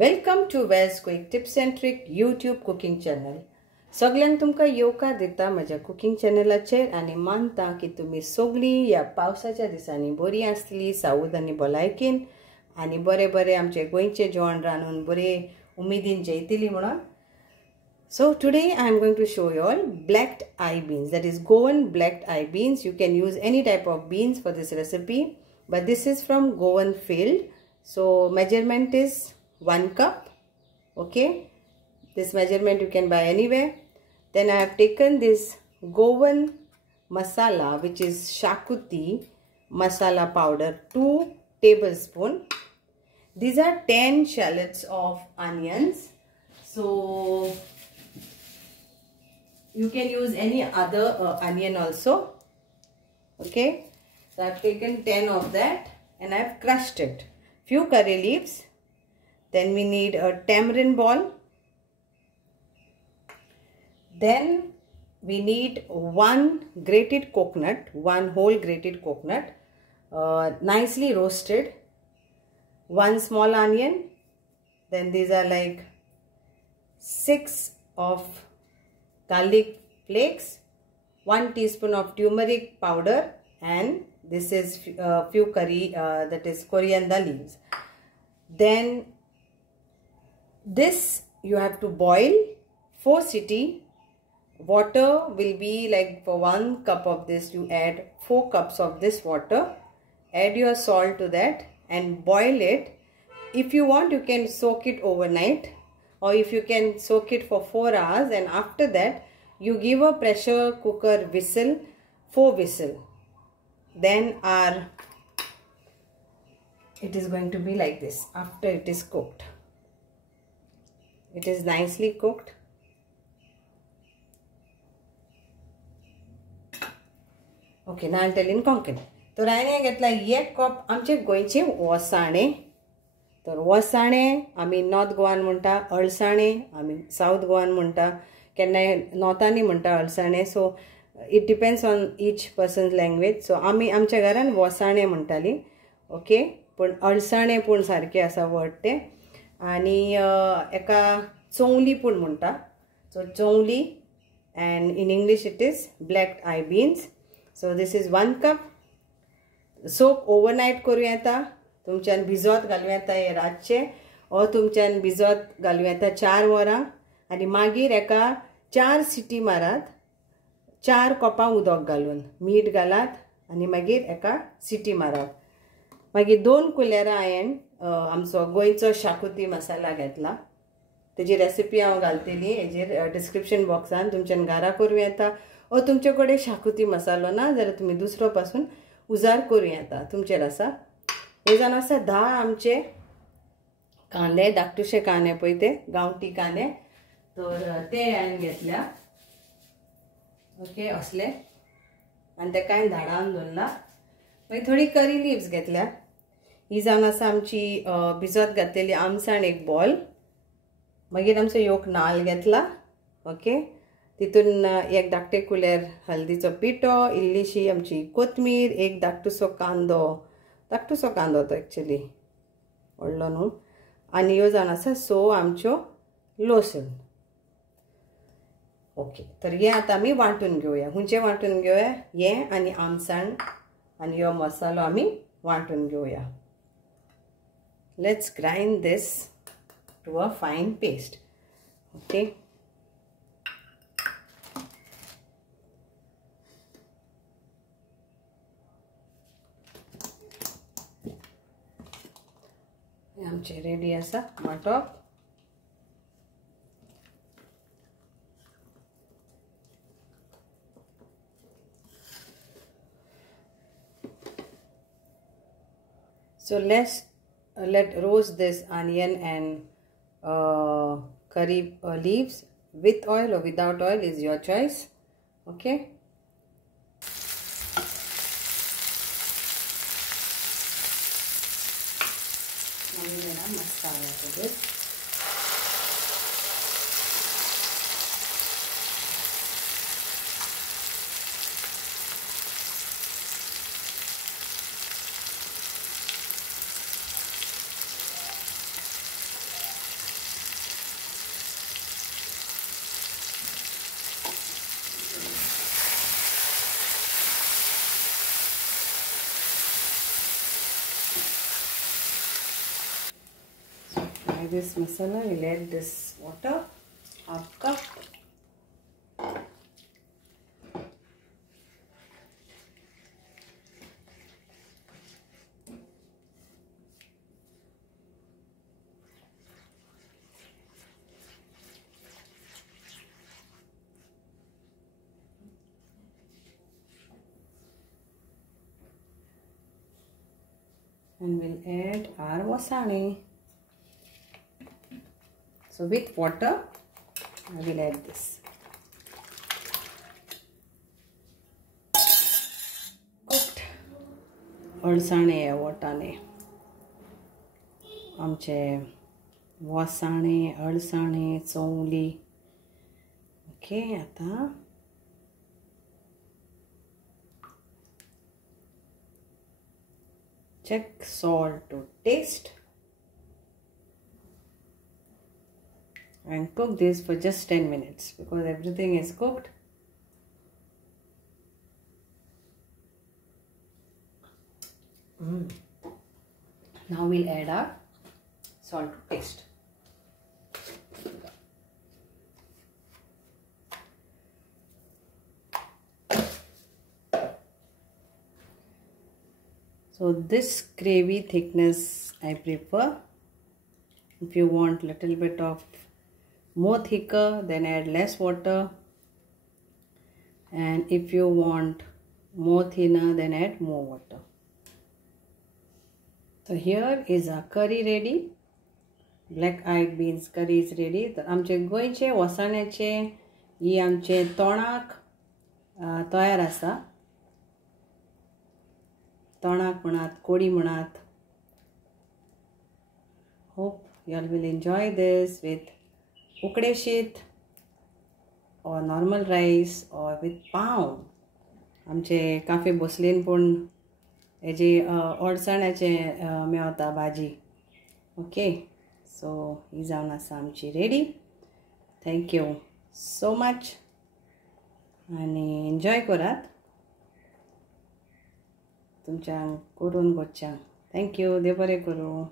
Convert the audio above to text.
Welcome to Wes Quick Tips and Trick YouTube cooking channel. सगळ्यांक तुमका येवकार दिता माझ्या कुकिंग चॅनलाचेर आणि मानता की तुम्ही सगळी या पावसाच्या दिसांनी बरी आसतली सावध आणि भलायकीन आणि बरे बरे आमचे गोंयचे जेवण रांदून बरे उमेदीन जेयतली म्हणून. So today I am going to show you all blacked eye beans, that is Goan blacked eye beans. You can use any type of beans for this recipe, but this is from Goan field. So measurement is 1 cup. Okay, this measurement you can buy anywhere. Then I have taken this Goan masala, which is shakuti masala powder, 2 tablespoons. These are 10 shallots of onions. So you can use any other onion also. Okay, so I've taken 10 of that and I've crushed it. Few curry leaves. Then we need a tamarind ball. Then we need 1 grated coconut, 1 whole grated coconut, nicely roasted. 1 small onion. Then these are like 6 of garlic flakes, 1 teaspoon of turmeric powder, and this is few curry that is coriander leaves. Then this you have to boil 4 city. Water will be like for 1 cup of this you add 4 cups of this water. Add your salt to that and boil it. If you want you can soak it overnight, or if you can soak it for 4 hours, and after that you give a pressure cooker whistle, 4 whistle. Then it is going to be like this after it is cooked. It is nicely cooked. Okay, now I'll tell in Konkan. So रायने घेतला 1 cup आमचे गोंयचे वसाणे. तर वसाणे आमी north गोवान म्हणटा, अळसाणे आमी south गोवान म्हणटा, केन्नाय नॉर्थानी म्हणटा अळसाणे. So it depends on each person's language. So आमी आमच्या घरान वसाणे म्हणटाली. ओके, पण अळसाणे पूण सारखे आसा वर्ड ते. आनी एका चोंवली पूण म्हणटा. सो चोंवली, and in English it is black eye beans. So this is 1 cup. Soak overnight करूं येता, तुमच्यान भिजत घालूं येता हे रातचे, ओ तुमच्यान भिजत घालूं येता 4 वरां. आनी मागीर एका 4 सिटी मारात, 4 कपां उदक घालून मीठ घालात आनी मागीर एका सिटी मारात. मागीर 2 कुलेरां हांवें आमचो गोंयचो शाकुती मसाला घेतला. तेजी रेसिपी हांव घालतली हेजेर डिस्क्रिप्शन बॉक्सान. तुमच्यान घरा करूं येता, ओ तुमचे कडेन शाकुती मसालो ना जाल्यार तुमी दुसरो पासून उजार करूं येता, तुमचेर आसा. हे जावन आसा 10 आमचे कांदे, धाकटुशे कांदे पळय ते गांवठी कांदे. तर ते हांवें घेतल्या. ओके, असले. आनी ते कांय झाडावन दवरला. मागीर थोडी करी लिव्स घेतल्या. ही जावन आसा आमची भिजत घातलेली आमसाण 1 बॉल. मागीर आमचो योक नाल्ल घेतला. ओके, तितून 1 धाकटे कुलेर हळदीचो पिठो, इल्लीशी आमची कोथमीर, 1 धाकटुसो कांदो तो एक्चुअली व्हडलो न्हू. आनी ह्यो जावन आसा 6 आमच्यो लसूण. ओके, तर हे आतां आमी वांटून घेवया. खुंयचे वांटून घेवया? हे आनी आमसाण आनी ह्यो मसालो आमी वांटून घेवया. Let's grind this to a fine paste. Okay, आमचे रेडी आसा वांटप. So let roast this onion and curry leaves with oil or without oil is your choice. Okay. Now we will add masala to this. Fry this masala. We'll add this water, half cup. And we'll add our wasane. So with water, I will add this. Cooked अळसाणे वाटाणे आमचे वासाणे अळसाणे Chavli. Okay, आता check salt to taste and cook this for just 10 minutes because everything is cooked. Now we'll add our salt to taste. So this gravy thickness I prefer. If you want little bit of more thicker, then add less water, and if you want more thinner, then add more water. So here is our curry ready. Black eyed beans curry is ready. तर आमचे गोंयचे वसाण्याचे ही आमचे तोणाक तयार आसा. तोणाक म्हणात, कोडी म्हणात. Hope you all will enjoy this with ukde sheet or normal rice or with pav. आमचे काफे बसलेन पण हेजी अळसाण्याचे मेवता भाजी. ओके, सो ही जावन आसा आमची ready. Thank you so much आनी एन्जॉय करात तुमच्या करून गोडच्या. Thank you. देव बरें करूं.